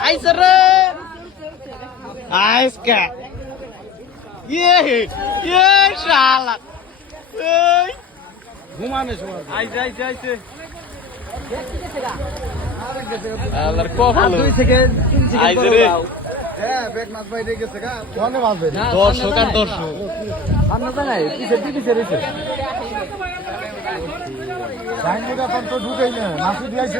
আইছে রে আইসকা ইয়ে শালা এই ঘুমানে সময় আইছে আইছে আইছে আল্লাহর কপাল দুই থেকে 3 সেকেন্ড আইছে রে হ্যাঁ ব্যাগ মাছ বাইরে গেছে গা কোনে মাছ বাইরে দর্শক আর দর্শক সামনে তো নাই পিছে রইছে সাইন মুগা পর্যন্ত ঢুকাই না মাছ দিয়াইছে